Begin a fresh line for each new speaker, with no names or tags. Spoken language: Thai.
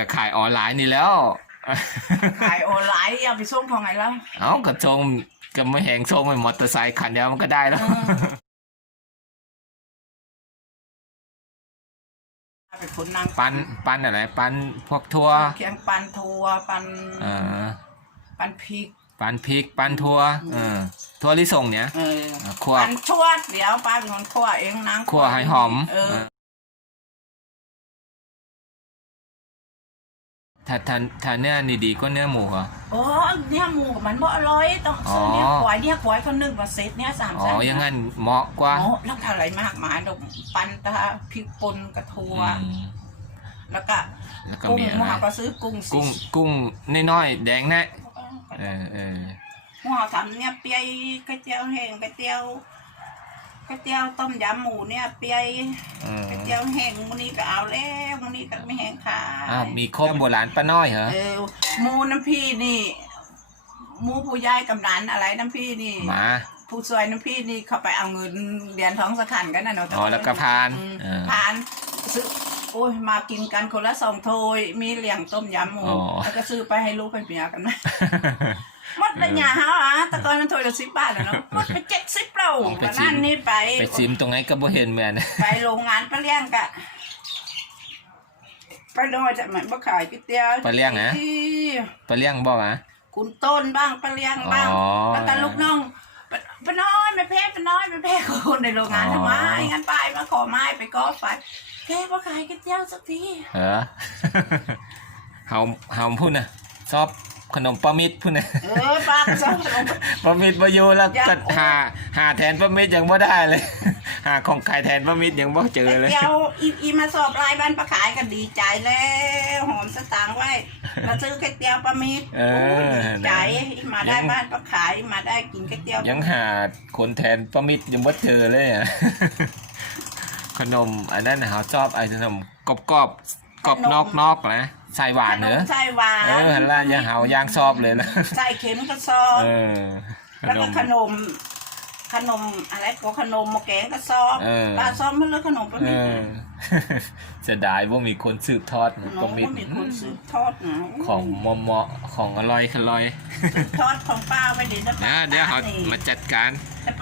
ก็ขายออนไลน์นี่แล้ว
ขายออนไลน์เอาไปส่งทางไหนแล้ว
เอ้ากระทงก็ไม่แหงทรงไปมอเตอร์ไซค์คันเดียวมันก็ได้แล้ว
เออเป็นคนนั่ง
ปันปันอะไร ปันพวกทัว
เคียงปันทัวปัน
เออ
ปันพริก
ปันพริกปันทัวเออทัวลิสงเนี่ย
เออ
คั่ว
ปันชั่วเดี๋ยวป้าเป็นคนคั่วเองนาง
คั่วให้หอม
เออ
ถ้าถ้าถ้าเนื้อนี่ดีก็เนื้อหมูเหรอ
โอ้เนี่ยหมูกับมันบ่อร่อยต้องซื้อเนี่ย
อ๋อ
กวายเนี่ยกวายคนหนึ่งมาเซตเนี่ยสาม
อ๋อ
แสน
อยังงั้นเหมาะกว่า
โอ้แล้วอะไรมากมายดอกปันตาพริกป่นกระทัว
อืม
แล้วก็
แล้วก็
กุ้ง
มีอะ
หมู
ไร
เฮาก็ซื้อกุ้งสิ
กุ้งกุ้งน้อยๆแดงนะเออเออ
หมูเฮาทำเนี่ยเปียกระเจียวแห้งกระเจียวกระเจียวต้มยำหมูเนี่ยเปีย
เออก
ระเจียวแห้งมื้อนี้ก็เอาแล้วมื้อนี้ก็ไม่แห้งขาย
อ้าวมีครบโบราณป้าน้อยเหรอ
เออหมูน้ำพี่นี่หมูผู้ยายกำนันอะไรน้ำพี่นี่
หมา
ผู้ช่วยน้ำพี่นี่เขาไปเอาเงินเหรียญทองสขันกันนะเนาะ
อ๋อแล้วก็พาน
อืม
เออ
พานซื้อโอ้ยมากินกันคนละสองถ้วยมีเลี้ยงต้มยำหมู
อ๋อ
แล้วก็ซื้อไปให้ลูกไปเมียกันนะหมดละหยาฮะอะแต่ก่อนมันถ้วยละสิบบาทอะเนาะหมดไปเจ็ดสิบเรา
อ๋อไป
วัน
ชิ
นั้น
ม
นี่ไป
ไปซิมตรงไหนก็บ่เห็นแม่น
ไปโรงงานปลาเลี้ยงกะไปโดนจะเหมือนบ่ขายก๋วยเตี๋ยว
ปลาเลี้ยงนะ
ที่
ปลาเลี้ยงบ่อะ
คุณต้นบ้างปลาเลี้ยงบ้าง
อ๋อ
แล้วก็ลูกน้องปะปะน้อยไม่แพ้ปะน้อยไม่แพ้คนในโรงงาน
อ๋อ
ทำไมงั้นไปมาขอไม้ไปก็ไฟแค่ว่าขายก๋วยเตี๋ยวสักที
เหรอเฮาเฮาพุ่นน่ะชอบ ขนมปลามิดพุ่นน่ะ
เออป้าก็ชอบขนม
ปลามิดบ่อยู่แล้ว
ยัง
ก็หาหาแทนปลามิดยังบ่ได้เลย หาของขายแทนปลามิดยังบ่เจอเลย
เดี๋ยวอีอีมาสอบรายบ้านประขายกันดีใจแล้วหอมสตางค์ไว้มาซื้อก๋วยเตี๋ยวปลามิตร
เออ
ดีใจอีมาได้บ้านประขายมาได้กินก๋วยเตี๋ยว
ยังหาคนแทนปลามิดยังบ่เจอเลยอะขนมอันนั้นน่ะเฮาชอบไอ้ขนมกรอบๆ กรอบนอกนอกๆนะใส่หวานเนอะ
ใส่หวาน
เออหันล่ะยังเฮายังชอบเลยนะ
ใส่เข็มก็ชอบ
เออข
แล้ว
น
ก็
ม
ขนม ขนมอะไรก็ขนมหมกแกงก็ซอบ
เออ
ปลาซอบมันเลยขนมปลา
เอ
มิตร
อเสียดายว่ามีคนสืบทอด
น้
ป
อ
ลางมิด
ก็มีคนซื้อทอดนะ
ของมอมอของอร่อยอร่อย
ซื้อทอดของป้าไปเดี๋ยวจะ
นะเดี๋ยวเขามาจัดการ